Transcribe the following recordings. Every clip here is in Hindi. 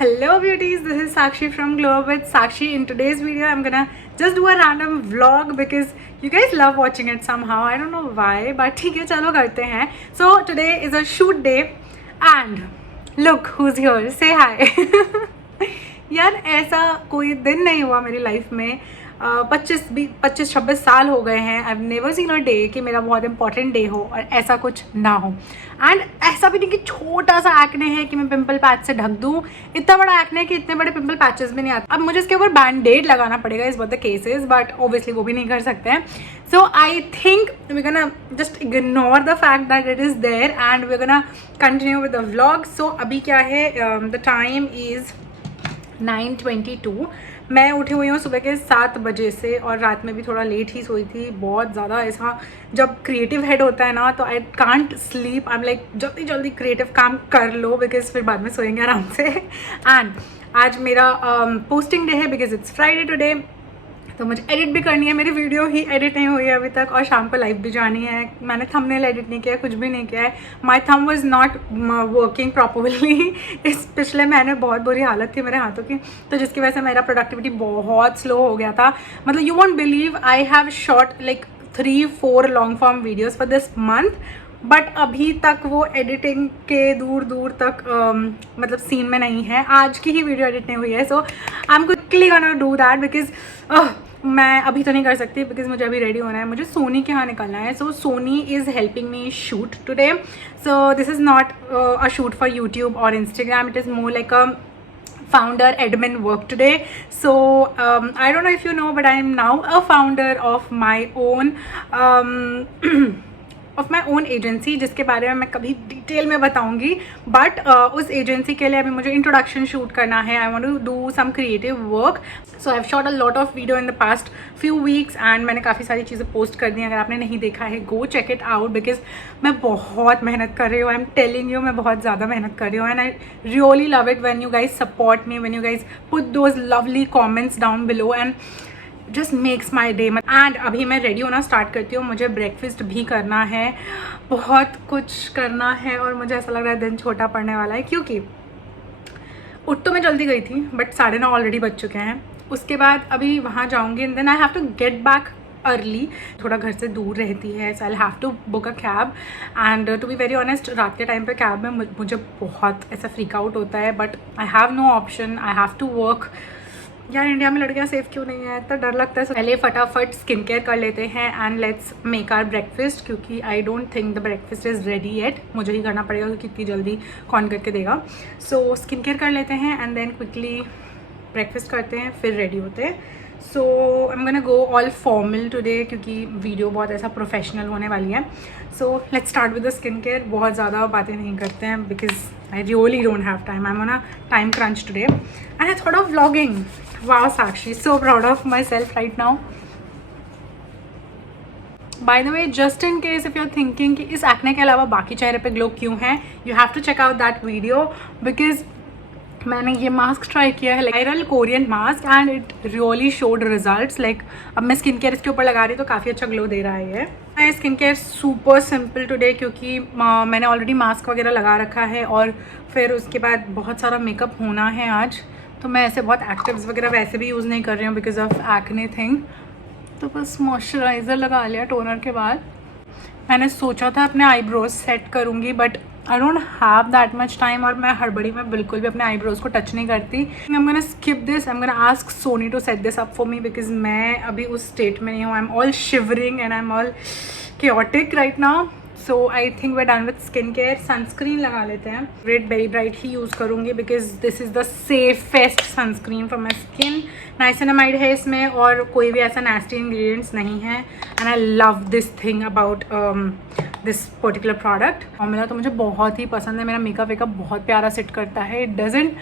Hello beauties, this is Sakshi from Glow Up with Sakshi. In today's video I'm gonna just do a random vlog because you guys love watching it somehow. I don't know why, but ठीक है चलो करते हैं. So today is a shoot day and look who's here. Say hi. यार ऐसा कोई दिन नहीं हुआ मेरी लाइफ में. 25-26 साल हो गए हैं. I have never seen a day कि मेरा बहुत इंपॉर्टेंट डे हो और ऐसा कुछ ना हो. एंड ऐसा भी नहीं कि छोटा सा एक्ने है कि मैं पिंपल पैच से ढक दूँ. इतना बड़ा एक्ने है कि इतने बड़े पिंपल पैचेस भी नहीं आते. अब मुझे इसके ऊपर बैंडेड लगाना पड़ेगा इस द केसेस, बट ऑब्वियसली वो भी नहीं कर सकते हैं. So I think we gonna just ignore the fact that it is there and we gonna continue with the vlog. So अभी क्या है, द टाइम इज़ 9:22. मैं उठी हुई हूँ सुबह के 7 बजे से और रात में भी थोड़ा लेट ही सोई थी. बहुत ज़्यादा ऐसा जब क्रिएटिव हेड होता है ना तो I can't sleep. I am like जल्दी जल्दी क्रिएटिव काम कर लो बिकॉज फिर बाद में सोएंगे आराम से. एंड आज मेरा पोस्टिंग डे है बिकॉज इट्स फ्राइडे टुडे. तो मुझे एडिट भी करनी है. मेरी वीडियो ही एडिट नहीं हुई है अभी तक और शाम को लाइव भी जानी है. मैंने थंबनेल एडिट नहीं किया, कुछ भी नहीं किया है. My thumb was not working properly. इस पिछले महीने बहुत बुरी हालत थी मेरे हाथों की, तो जिसकी वजह से मेरा प्रोडक्टिविटी बहुत स्लो हो गया था. मतलब you won't believe I have shot like 3-4 long form videos for this month, but अभी तक वो एडिटिंग के दूर दूर तक मतलब सीन में नहीं है. आज की ही वीडियो एडिट नहीं हुई है. So I am quickly gonna do that because मैं अभी तो नहीं कर सकती बिकॉज मुझे अभी रेडी होना है. मुझे सोनी के यहाँ निकलना है. So Soni is helping me shoot today. So this is not a shoot for YouTube और Instagram. It is more like a founder admin work today. So I don't know if you know, but I am now a founder of my own agency, जिसके बारे में मैं कभी डिटेल में बताऊंगी. बट उस एजेंसी के लिए अभी मुझे इंट्रोडक्शन शूट करना है. I want to do some creative work. So I have shot a lot of video in the past few weeks and मैंने काफ़ी सारी चीज़ें पोस्ट कर दी. अगर आपने नहीं देखा है go check it out because मैं बहुत मेहनत कर रही हूँ. आई एम टेलिंग यू, मैं बहुत ज़्यादा मेहनत कर रही हूँ. And I really love it when you guys support me, when you guys put those lovely comments down below and just makes my day. And अभी मैं रेडी होना स्टार्ट करती हूँ. मुझे ब्रेकफास्ट भी करना है, बहुत कुछ करना है और मुझे ऐसा लग रहा है दिन छोटा पड़ने वाला है क्योंकि उठ तो मैं जल्दी गई थी बट 9:30 ऑलरेडी बज चुके हैं. उसके बाद अभी वहाँ जाऊँगी and then I have to get back early. थोड़ा घर से दूर रहती है so I have to book a cab. And to be very honest रात के टाइम पे कैब में मुझे बहुत ऐसा फ्रीक आउट होता है but I have no option. I have to work. यार इंडिया में लड़कियां सेफ क्यों नहीं है, इतना डर लगता है. पहले फटाफट स्किन केयर कर लेते हैं and let's make our breakfast क्योंकि I don't think the breakfast is ready yet. मुझे ही करना पड़ेगा क्योंकि इतनी जल्दी कौन करके देगा. सो स्किन केयर कर लेते हैं एंड देन क्विकली ब्रेकफास्ट करते हैं फिर रेडी होते हैं. So I am gonna go all formal today क्योंकि वीडियो बहुत ऐसा प्रोफेशनल होने वाली है. So let's start with the skin care. बहुत ज़्यादा बातें नहीं करते हैं because I really don't have time. I am on a time crunch today and I thought of vlogging. Wow, Sakshi, so proud of myself right now. By the way, just in case if you're thinking कि इस एक्ने के अलावा बाकी चेहरे पे ग्लो क्यों है, you have to check out that video because मैंने ये मास्क ट्राई किया है, viral Korean mask and it really showed results. Like अब मैं स्किन केयर इसके ऊपर लगा रही तो काफ़ी अच्छा ग्लो दे रहा है ये. मैं skin care super simple today क्योंकि मैंने ऑलरेडी मास्क वगैरह लगा रखा है और फिर उसके बाद बहुत सारा मेकअप होना है आज. तो मैं ऐसे बहुत एक्टिव्स वगैरह वैसे भी यूज़ नहीं कर रही हूँ बिकॉज ऑफ एक्ने थिंग. तो बस मॉइस्चराइज़र लगा लिया टोनर के बाद. मैंने सोचा था अपने आईब्रोज सेट करूँगी but I don't have that much time और मैं हड़बड़ी में बिल्कुल भी अपने आईब्रोज को टच नहीं करती. I am gonna skip this. I am gonna ask Soni to set this up for me because मैं अभी उस स्टेट में नहीं हूँ. I am all shivering and I am all chaotic right now. So I think we done with skin care. Sunscreen लगा लेते हैं. रेड बेरी ब्राइट ही यूज़ करूँगी because this is the safest sunscreen for my skin. Niacinamide है इसमें और कोई भी ऐसा नेस्टी इंग्रेडिएंट्स नहीं है. And I love this thing about this particular product. Formula तो मुझे बहुत ही पसंद है. मेरा मेकअप बहुत प्यारा सेट करता है. It doesn't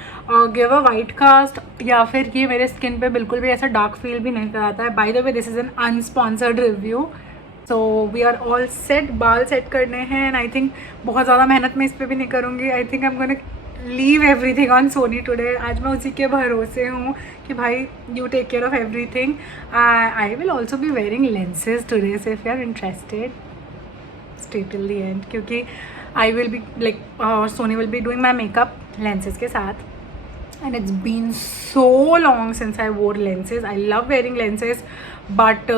give a white cast या फिर ये मेरे स्किन पे बिल्कुल भी ऐसा डार्क फील भी नहीं कराता है. By the way this is an unsponsored review. So we are all set. बाल सेट करने हैं एंड आई थिंक बहुत ज़्यादा मेहनत मैं इस पर भी नहीं करूँगी. I think I am gonna leave everything on Soni today. आज मैं उसी के भरोसे हूँ कि भाई you take care of everything. I will also be wearing lenses today so if you are interested stay till the end क्योंकि I will be like Soni will be doing my makeup lenses के साथ. and it's been so long since I wore lenses. I love wearing lenses, but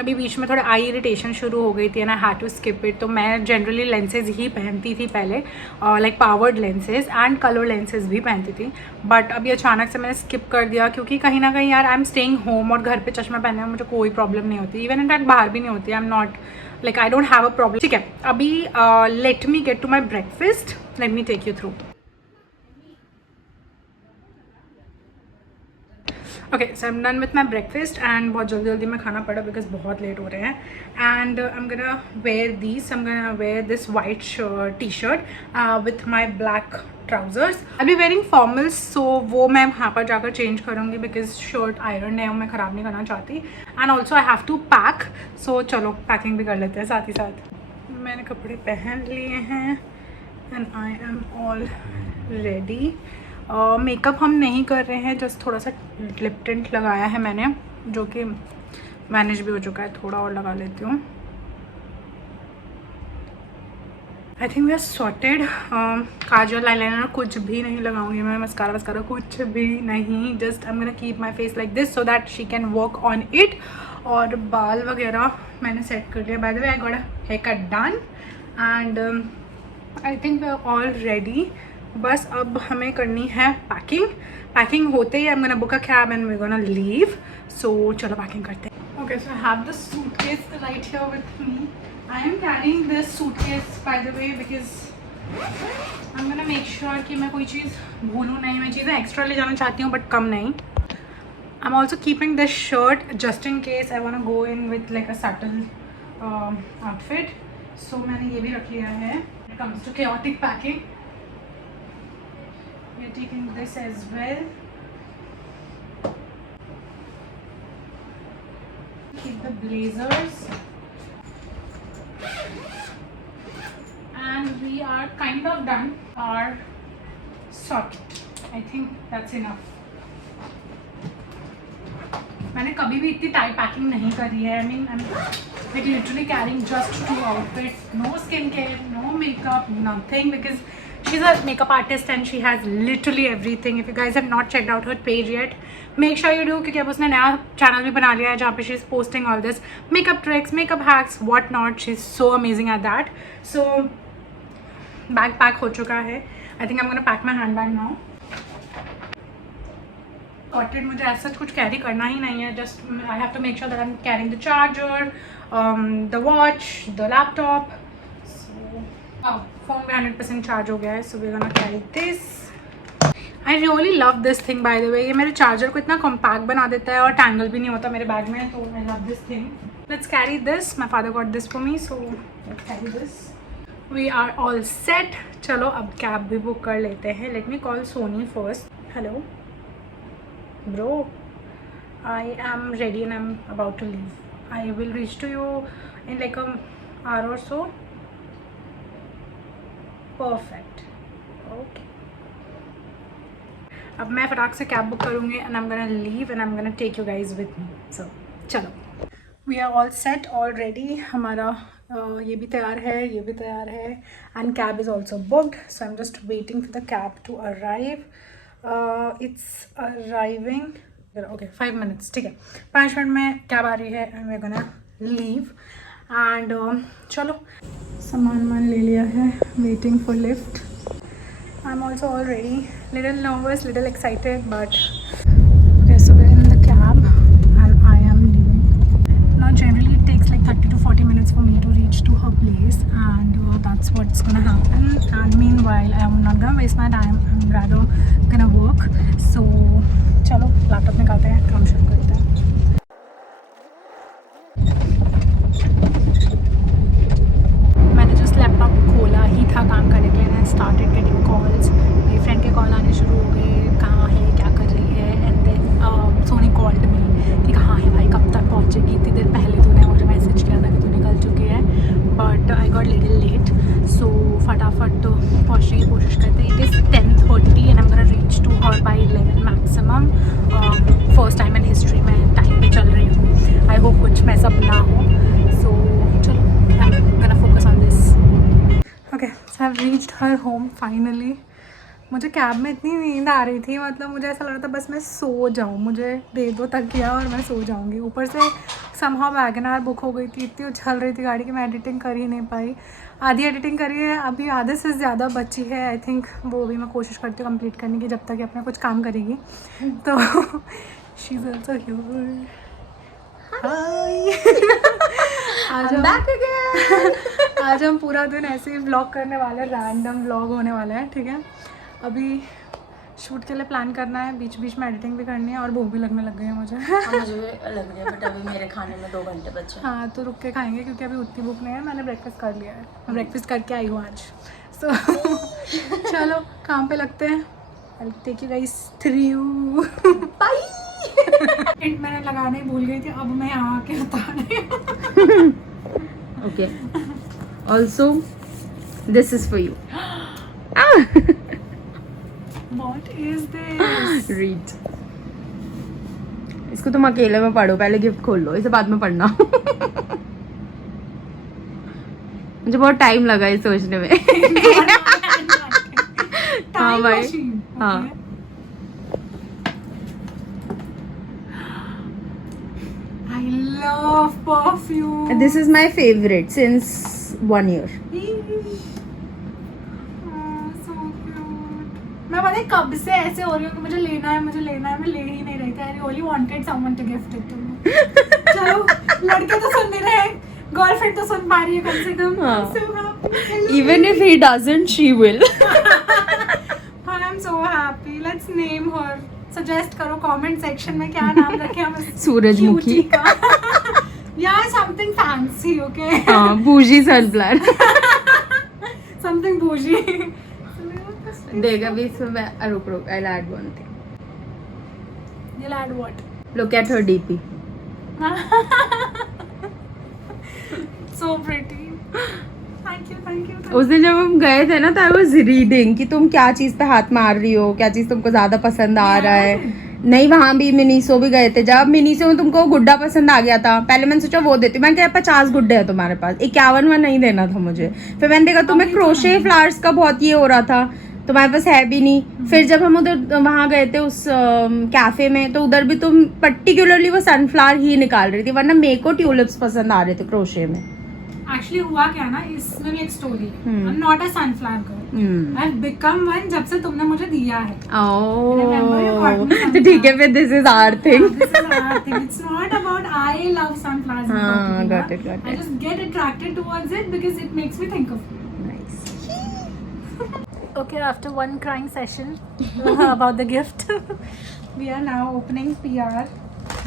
अभी बीच में थोड़ा आई इरिटेशन शुरू हो गई थी and I had to skip it. तो मैं जनरली लेंसेज ही पहनती थी पहले, like powered lenses and colour lenses भी पहनती थी, बट अभी अचानक से मैंने स्किप कर दिया क्योंकि कहीं ना कहीं यार आई एम स्टेइंग होम और घर पे चश्मा पहनने में मुझे कोई प्रॉब्लम नहीं होती, इवन इनफैक्ट बाहर भी नहीं होती. I am not like I don't have a problem. ठीक है, अभी let me get to my breakfast. Let me take you through. Okay, so I am done with my breakfast and बहुत जल्दी जल्दी में खाना पड़ा बिकॉज बहुत लेट हो रहे हैं. And I am gonna wear this, I am gonna wear this white T shirt with my black trousers. I be wearing formals, so वो मैं वहाँ पर जाकर चेंज करूँगी बिकॉज शर्ट आयरन है और मैं ख़राब नहीं करना चाहती. And also I have to pack, so चलो पैकिंग भी कर लेते हैं साथ ही साथ. मैंने कपड़े पहन लिए हैं and I am all ready. Makeup हम नहीं कर रहे हैं, जस्ट थोड़ा सा लिप टिंट लगाया है मैंने, जो कि मैनेज भी हो चुका है. थोड़ा और लगा लेती हूँ. I think we are sorted. Kajal eyeliner कुछ भी नहीं लगाऊंगी मैं, मस्कारा वस्कारा कुछ भी नहीं. Just I am gonna keep my face like this so that she can work on it. और बाल वगैरह मैंने सेट कर लिया. By the way I got a hair cut done and I think we are all ready. बस अब हमें करनी है पैकिंग. पैकिंग होते ही I am gonna book a cab and we gonna leave. So चलो पैकिंग करते हैं. Okay, so I have this suitcase right here with me. I am carrying this suitcase bye the way because I am gonna make sure कि मैं कोई चीज़ भूलूँ नहीं. मैं चीज़ें एक्स्ट्रा ले जाना चाहती हूँ बट कम नहीं. I am also keeping this shirt just in case I want go in with like a subtle outfit. So मैंने ये भी रख लिया है. It comes to chaotic packing. We're taking this as well. Keep the blazers. And we are kind of done our sorted. I think that's enough. मैंने कभी भी इतनी टाइट पैकिंग नहीं करी है. I mean, I'm like literally carrying just 2 outfits. No skincare, no makeup, nothing because she's a makeup artist and she has literally everything. If you guys have not checked out her page yet, make sure you do क्योंकि अब उसने नया चैनल भी बना लिया है जहाँ पे she's posting all this makeup tricks, makeup hacks, what not. She's so amazing at that. So bag pack हो चुका है. I think I'm gonna pack my handbag now. Sorted, मुझे ऐसा कुछ कैरी करना ही नहीं है. Just I have to make sure that I'm carrying the charger, the watch, the laptop. So phone में 100% चार्ज हो गया है. So we gonna carry this. I really love this thing by the way. ये मेरे चार्जर को इतना कॉम्पैक्ट बना देता है और टैंगल भी नहीं होता मेरे बैग में. तो I love this thing. Let's carry this. My father got this for me, so let's carry this. We are all set. चलो अब कैब भी बुक कर लेते हैं. Let me call Soni first. Hello bro, I am ready and I am about to leave. I will reach to you in like a hour or so. Perfect. Okay, अब मैं फटाक से कैब बुक करूँगी and I am gonna leave and I am gonna take you guys with me. So चलो, we are all set already. हमारा ये भी तैयार है, ये भी तैयार है and cab is also booked. So I am just waiting for the cab to arrive. It's arriving. Okay, 5 minutes. ठीक है, 5 मिनट में कैब आ रही है and we are gonna leave. And चलो, सामान मान ले लिया है. Waiting for lift. I am also already little nervous, little excited, but okay, so we're in the cab and I am leaving. Now generally it takes like 30 to 40 minutes for me to reach to her place and that's what's gonna happen. And meanwhile I am not gonna waste my time. I'm rather gonna work. So चलो लैपटॉप निकालते हैं, काम शुरू करते हैं. लैपटॉप खोला ही था काम करने के लिए. And started getting calls. मेरी फ्रेंड के कॉल आने शुरू हो गए, कहाँ है, क्या कर रही है. And then Soni called me कि कहाँ है भाई, कब तक पहुँचेगी. इतनी देर पहले तूने मुझे मैसेज किया था कि तू निकल चुकी है, but I got little late. So फटाफट पहुँचने की कोशिश करते हैं. It is 10:30 and I am gonna reach to her by 11 maximum. First time in history में टाइम पे चल रही हूँ. आई होप कुछ मैसअप ना हो. सो चलो, आई am gonna focus on this. Okay, so I've reached her home finally. मुझे कैब में इतनी नींद आ रही थी, मतलब मुझे ऐसा लग रहा था बस मैं सो जाऊँ, मुझे दे दो तकिया और मैं सो जाऊँगी। ऊपर से समहाउ वैगनआर बुक हो गई थी, इतनी उछल रही थी गाड़ी की, मैं एडिटिंग कर ही नहीं पाई। आधी एडिटिंग करी है, अभी आधे से ज़्यादा बची है आई थिंक, वो भी मैं कोशिश करती हूँ कंप्लीट करने की जब तक ये अपना कुछ काम करेगी। तो शी इज़ ऑल्सो हियर। हाय। आज हम पूरा दिन ऐसे ही व्लॉग करने वाले हैं, रैंडम व्लॉग होने वाला है, ठीक है। अभी शूट के लिए प्लान करना है, बीच बीच में एडिटिंग भी करनी है और भूख भी लगने लग गई है मुझे। मुझे भी लग रही है, बट अभी मेरे खाने में 2 घंटे बचे। हाँ तो रुक के खाएंगे क्योंकि अभी उतनी भूख नहीं है, मैंने ब्रेकफास्ट कर लिया है, मैं ब्रेकफास्ट करके आई हूँ आज। सो चलो काम पे लगते हैं। I'll take you guys through. Bye. मैंने लगाने ही भूल गई थी, अब मैं यहाँ आके बता रही हूँ। Okay, also this is for you. What is this? Read, इसको तुम अकेले में पढ़ो, पहले गिफ्ट खोल लो, इसे बाद में पढ़ना। मुझे बहुत टाइम लगा ये सोचने में। हाँ भाई, हाँ। I love perfume. This is my favorite since 1 year. So cute. मैं पता है कब से ऐसे हो रही हूँ कि मुझे लेना है, मुझे लेना है, मैं ले ही नहीं रही थी। I only wanted someone to gift it to me. चलो, लड़के तो सुन नहीं रहे, गर्लफ्रेंड तो सुन पा रही है कम से कम। हाँ। So happy. Even if he doesn't, she will. And I'm so happy. Let's name her. Suggest करो comment section में क्या नाम रखें हम इस सूरजमुखी। cutie का। Yeah, something fancy, okay? हाँ, bougie sun plan. Something bougie. देगा भी इसमें मैं रुक I'll add one thing. You'll add what? Look at her DP. So pretty. Thank you, thank you. उस दिन जब हम गए थे ना, तो आई वाज रीडिंग कि तुम क्या चीज पे हाथ मार रही हो, क्या चीज तुमको ज्यादा पसंद आ रहा है। नहीं, वहाँ भी मिनीसो भी गए थे, जब मिनीसो में तुमको गुड्डा पसंद आ गया था, पहले मैंने सोचा वो देती हूँ, मैंने कहा 50 गुड्डे हैं तुम्हारे पास, 51वां नहीं देना था मुझे। फिर मैंने देखा तुम्हें क्रोशे फ्लावर्स का बहुत ये हो रहा था, तुम्हारे पास है भी नहीं। फिर जब हम उधर वहाँ गए थे उस कैफे में, तो उधर भी तुम पर्टिकुलरली वो सनफ्लावर ही निकाल रही थी, वरना मेरे को ट्यूलिप्स पसंद आ रहे थे क्रोशे में। Actually हुआ क्या ना, इसमें भी एक स्टोरी है। I'm not a sunflower girl. I've become one जब से तुमने मुझे दिया है। Remember you got me तो ठीक है, फिर this is our thing. This is our thing. It's not about I love sunflowers. in हाँ, particular. got it. I just get attracted towards it because it makes me think of you. Nice. Okay, after one crying session about the gift, we are now opening PR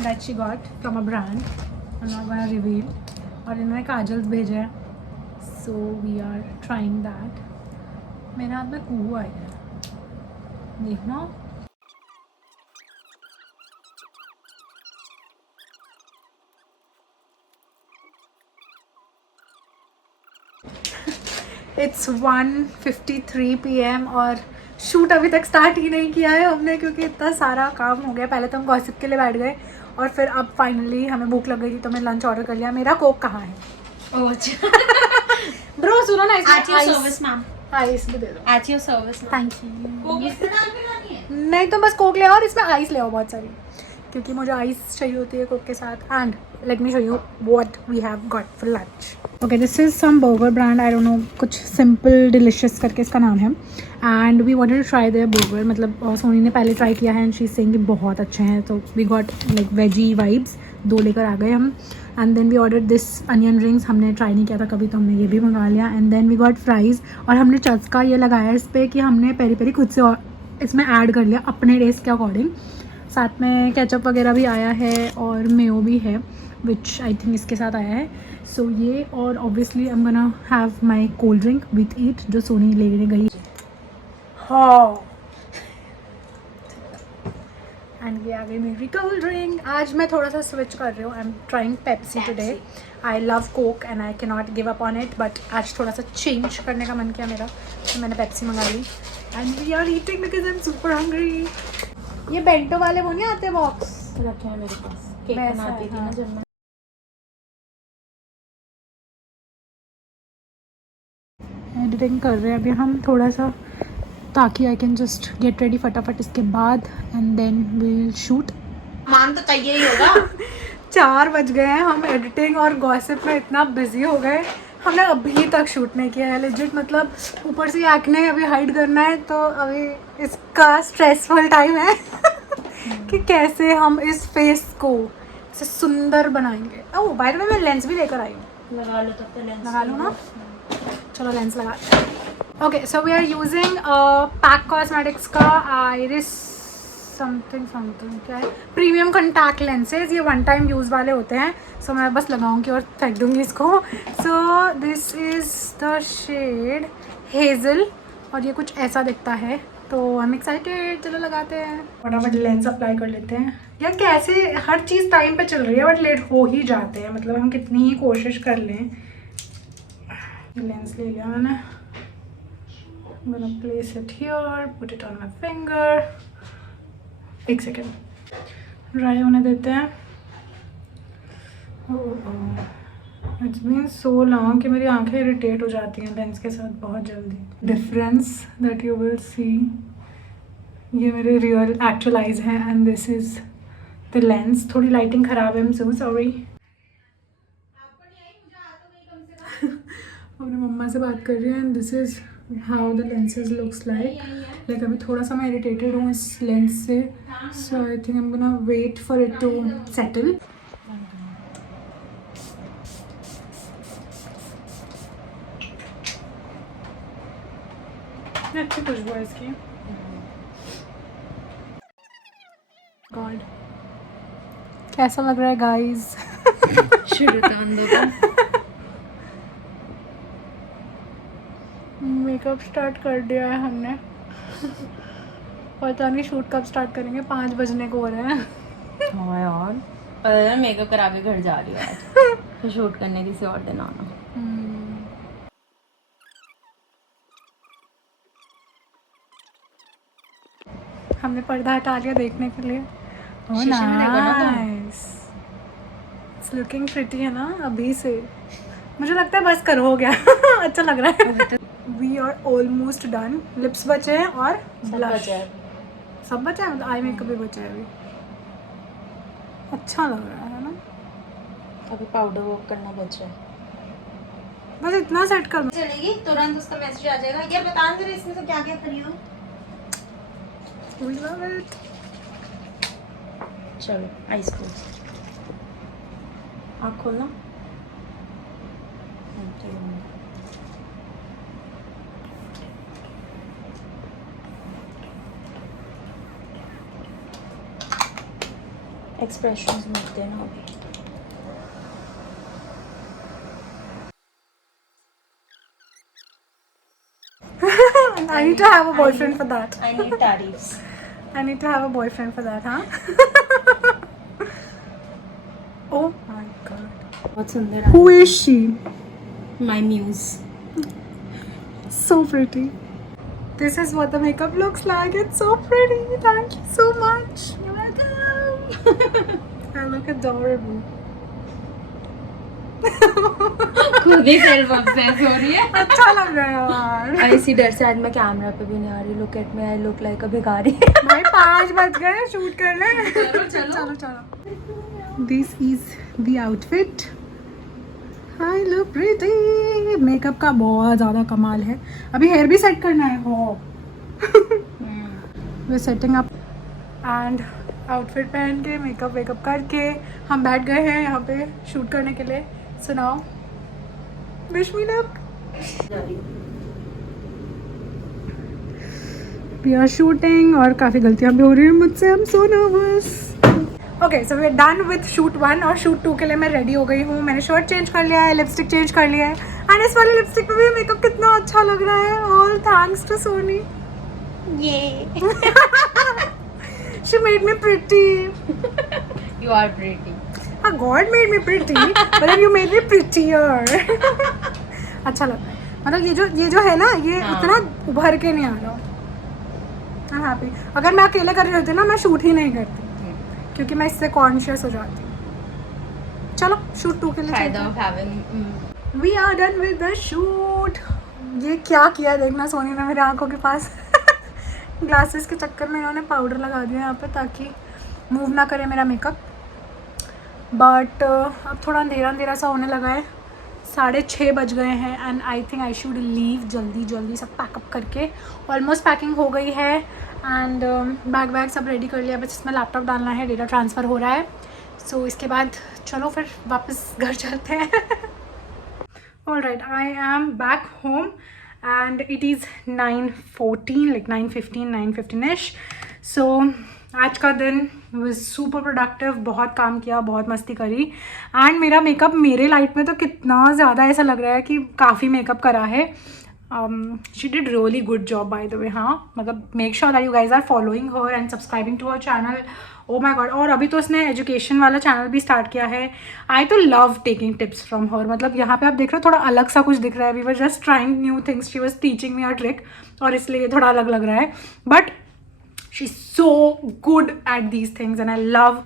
that she got from a brand. I'm not gonna reveal. और इन्होंने काजल्स भेजे हैं, so we are trying that. मेरे हाथ में कुहू आ गया, देखना। It's 1:53 PM और शूट अभी तक स्टार्ट ही नहीं किया है हमने, क्योंकि इतना सारा काम हो गया। पहले तो हम गॉसिप के लिए बैठ गए और फिर अब फाइनली हमें भूख लग गई थी, तो मैं लंच ऑर्डर कर लिया। मेरा कोक कहाँ है? ओह अच्छा। ब्रो सुनो ना, At your service, ma'am. Ice भी दे दो। At your service, ma'am. Thank you. नहीं तो बस कोक ले आओ और इसमें आइस ले आओ बहुत सारी, क्योंकि मुझे आइस चाहिए होती है कोक के साथ। And let me show you what we have got for lunch. Okay, this is some burger brand, I don't know, कुछ सिंपल डिलिशियस करके इसका नाम है। And we wanted to try their burger, मतलब सोनी ने पहले ट्राई किया है एंड शी इज सेइंग कि बहुत अच्छे हैं, तो we got like veggie vibes, 2 लेकर आ गए हम। And then we order this onion rings, हमने ट्राई नहीं किया था कभी, तो हमने ये भी मंगा लिया। And then we got fries, और हमने चस्का ये लगाया इस पर कि हमने पेरी पेरी खुद से इसमें ऐड कर लिया अपने टेस्ट के अकॉर्डिंग। साथ में केचप वगैरह भी आया है और मेयो भी है, विच आई थिंक इसके साथ आया है। सो ये, और obviously I am gonna have my cold drink with it, जो सोनी लेने गई। हाँ, एंड ये आ गई मेरी कोल्ड ड्रिंक। आज मैं थोड़ा सा स्विच कर रही हूँ, I am trying Pepsi today. I love Coke and I can not give up on it, but आज थोड़ा सा चेंज करने का मन किया मेरा, तो मैंने पेप्सी मंगा ली। And we are eating because I am super hungry. ये बेंटो वाले वो नहीं आते बॉक्स रखे हैं मेरे पास, केक बनाती थी ना जब मैं। एडिटिंग कर रहे हैं अभी हम, थोड़ा सा ताकि I can just get ready फटाफट इसके बाद एंड देन विल शूट। मान तो चाहिए ही होगा। 4 बज गए हैं, हम एडिटिंग और गॉसिप में इतना बिजी हो गए, हमने अभी तक शूट नहीं किया है लेजिट। मतलब ऊपर से एक्ने अभी हाइड करना है, तो अभी इसका स्ट्रेसफुल टाइम है कि कैसे हम इस फेस को इसे सुंदर बनाएंगे। ओह बाय द वे मैं लेंस भी लेकर आई हूँ, लगा लो तब तो लेंस लगा लूँ ना, चलो लेंस लगाते हैं। Okay so we are using pack cosmetics का आइरिस समथिंग क्या है, प्रीमियम कॉन्टैक्ट लेंसेज। ये 1 टाइम यूज़ वाले होते हैं, सो मैं बस लगाऊंगी और फेंक दूंगी इसको। So this is the shade hazel और ये कुछ ऐसा दिखता है, तो आई एम एक्साइटेड। चलो लगाते हैं, फटाफट लेंस अप्लाई कर लेते हैं। यार कैसे हर चीज़ टाइम पे चल रही है बट लेट हो ही जाते हैं, मतलब हम कितनी ही कोशिश कर लें। लेंस ले लिया मैंने, I'm gonna place it here, put it on my finger. 1 second, dry होने देते हैं। इट्स बीन सो लॉन्ग कि मेरी आंखें इरिटेट हो जाती हैं लेंस के साथ बहुत जल्दी। Difference that you will see, ये मेरे रियल एक्चुअल आइज हैं and this is the lens. थोड़ी लाइटिंग ख़राब है, आई एम सो सॉरी। अपनी मम्मा से बात कर रही है and this is how the lenses looks like अभी थोड़ा सा मैं इरिटेटेड हूँ इस लेंस से, so I think I am gonna wait for it to settle. अच्छी खुशबू है इसकी। गॉड कैसा लग रहा है गाइस? मेकअप स्टार्ट कर दिया है हमने, पता नहीं शूट कब स्टार्ट करेंगे, 5 बजने को हो रहे हैं। हाँ यार मेकअप करा के घर जा रही हूँ तो शूट करने किसी और दिन आना। हमने पर्दा हटा लिया देखने के लिए। Oh nice, it's looking pretty है ना अभी से, मुझे लगता है बस कर हो गया। अच्छा लग रहा है। We are almost done, lips बचे हैं और ब्लश सब बचा है, मतलब आई मेकअप भी बचा है अभी। अच्छा लग रहा है ना, अभी पाउडर वर्क करना बचा है, बस इतना सेट कर चलेगी तुरंत उसका मैसेज आ जाएगा। ये बता दे इसमें से क्या क्या करी हो। चलो आइस खोल, आँख खोलना। एक्सप्रेशंस मत देना अभी। I need to have a boyfriend for that. I need tariffs. I need to have a boyfriend for that, huh? Oh my god. बहुत सुंदर। Who is she? My muse. So pretty. This is what the makeup looks like. It's so pretty. Thank you so much. You're welcome. I look adorable. खुद ही सेल्फ ऑब्सेस हो रही है। अच्छा लग रहा है यार। इसी डर से आज मैं कैमरा पे भी नहीं आ रही। Look at me, I look like अ भिखारी। भाई 5 बज गए, शूट कर ले। चलो चलो। This is the outfit. I look pretty. Makeup का बहुत ज़्यादा कमाल है। अभी हेयर भी सेट करना है। हो वे सेटिंग अप एंड आउटफिट पहन के मेकअप वेकअप करके हम बैठ गए हैं यहाँ पे शूट करने के लिए। सुनाओ, wish me luck. We are shooting और काफ़ी गलतियाँ भी हो रही हैं मुझसे। I am so nervous. Okay so we are done with shoot 1 और शूट 2 के लिए मैं रेडी हो गई हूँ। मैंने शर्ट चेंज कर लिया है, लिपस्टिक चेंज कर लिया है एंड इस वाली लिपस्टिक पे भी मेकअप कितना अच्छा लग रहा है। All thanks to Soni. ये she made me pretty. You are pretty. हाँ, God made me pretty, but then you made me prettier. अच्छा लग रहा है, मतलब ये जो है ना, ये उतना उभर के नहीं आ रहा। I'm happy. अगर मैं अकेले कर रही होती ना, मैं शूट ही नहीं करती, क्योंकि मैं इससे कॉन्शियस हो जाती हूँ। चलो शूट 2 के लिए चलते हैं। We are done with the shoot. ये क्या किया देखना सोनी ने मेरे आंखों के पास। ग्लासेस के चक्कर में इन्होंने पाउडर लगा दिया यहाँ पे ताकि मूव ना करे मेरा मेकअप। बट अब थोड़ा अंधेरा अंधेरा सा होने लगा है, 6:30 बज गए हैं and I think I should leave जल्दी जल्दी सब पैकअप करके। ऑलमोस्ट पैकिंग हो गई है एंड बैग सब रेडी कर लिया, बस इसमें लैपटॉप डालना है, डेटा ट्रांसफ़र हो रहा है। सो इसके बाद चलो फिर वापस घर चलते हैं। Alright, I am back home and it is 9:14 like 9:15 सो आज का दिन वाज सुपर प्रोडक्टिव, बहुत काम किया, बहुत मस्ती करी एंड मेरा मेकअप मेरे लाइट में तो कितना ज़्यादा ऐसा लग रहा है कि काफ़ी मेकअप करा है। She did really good job by the way. हाँ, मतलब make sure that you guys are following her and subscribing to her channel. Oh my god, और अभी तो उसने एजुकेशन वाला चैनल भी स्टार्ट किया है। आई तो love taking tips from her. मतलब यहाँ पे आप देख रहे हो थोड़ा अलग सा कुछ दिख रहा है, we were just trying new things, she was teaching me a trick और इसलिए थोड़ा अलग लग रहा है, but she's so good at these things and I love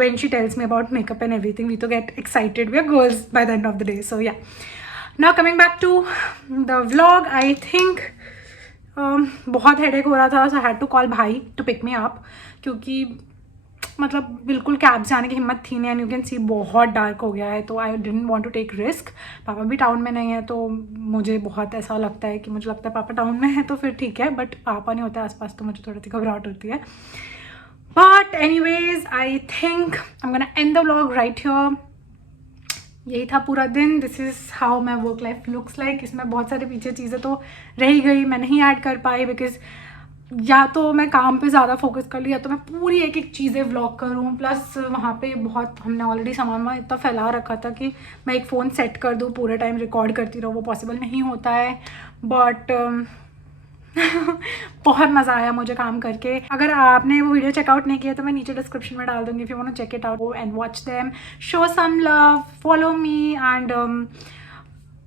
when she tells me about makeup and everything. We to get excited, we are girls by the end of the day. So yeah, now coming back to the vlog, I think बहुत हेडेक हो रहा था, so I had to call भाई to pick me up क्योंकि मतलब बिल्कुल कैब से आने की हिम्मत थी नहीं एंड यू कैन सी बहुत डार्क हो गया है, तो I didn't want to take risk. पापा भी टाउन में नहीं है तो मुझे बहुत ऐसा लगता है कि मुझे लगता है पापा टाउन में है तो फिर ठीक है, बट पापा नहीं होता है आसपास तो मुझे थोड़ी सी घबराहट होती है। But anyways I think I am gonna and the vlog right here. यही था पूरा दिन, this is how my work life looks like. इसमें बहुत सारी पीछे चीज़ें तो रह ही गई, मैं नहीं ऐड कर पाई बिकॉज या तो मैं काम पे ज़्यादा फोकस कर लिया तो मैं पूरी एक एक चीज़ें व्लॉग करूँ, प्लस वहाँ पे बहुत हमने ऑलरेडी सामान वहाँ इतना फैला रखा था कि मैं एक फ़ोन सेट कर दूँ पूरे टाइम रिकॉर्ड करती रहूँ, वो पॉसिबल नहीं होता है। बट बहुत मज़ा आया मुझे काम करके। अगर आपने वो वीडियो चेकआउट नहीं किया तो मैं नीचे डिस्क्रिप्शन में डाल दूँगी, if you want to check it out and watch them, show some love, follow me and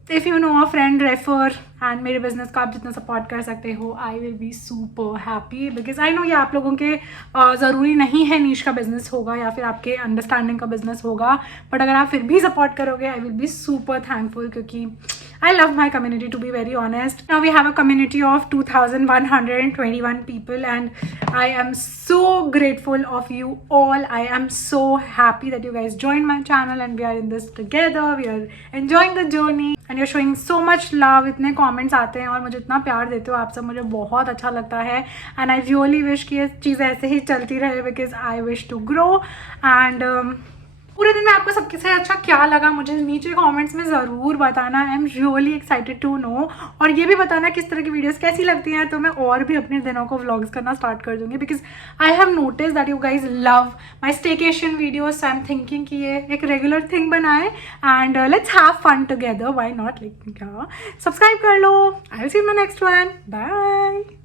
if you know a friend refer and मेरे बिजनेस का आप जितना सपोर्ट कर सकते हो I will be super happy because I know ये आप लोगों के ज़रूरी नहीं है नीश का बिजनेस होगा या फिर आपके अंडरस्टैंडिंग का बिजनेस होगा, बट अगर आप फिर भी सपोर्ट करोगे आई विल बी सुपर थैंकफुल क्योंकि I love my community, to be very honest. Now we have a community of 2,121 people and I am so grateful of you all. I am so happy that you guys joined my channel and we are in this together. We are enjoying the journey and you're showing so much love. इतने comments आते हैं और मुझे इतना प्यार देते हो आप सब, मुझे बहुत अच्छा लगता है and I really wish कि ये चीज़ ऐसे ही चलती रहे because I wish to grow and पूरे दिन में आपको सबके से अच्छा क्या लगा मुझे नीचे कमेंट्स में ज़रूर बताना। I am really excited to know, और ये भी बताना किस तरह की वीडियोस कैसी लगती हैं, तो मैं और भी अपने दिनों को व्लॉग्स करना स्टार्ट कर दूँगी because I have notice that you guys love my staycation videos. I am thinking कि ये एक रेगुलर थिंग बनाए and let's have fun together, why not. Like क्या, सब्सक्राइब कर लो। I will see you in my next one, bye.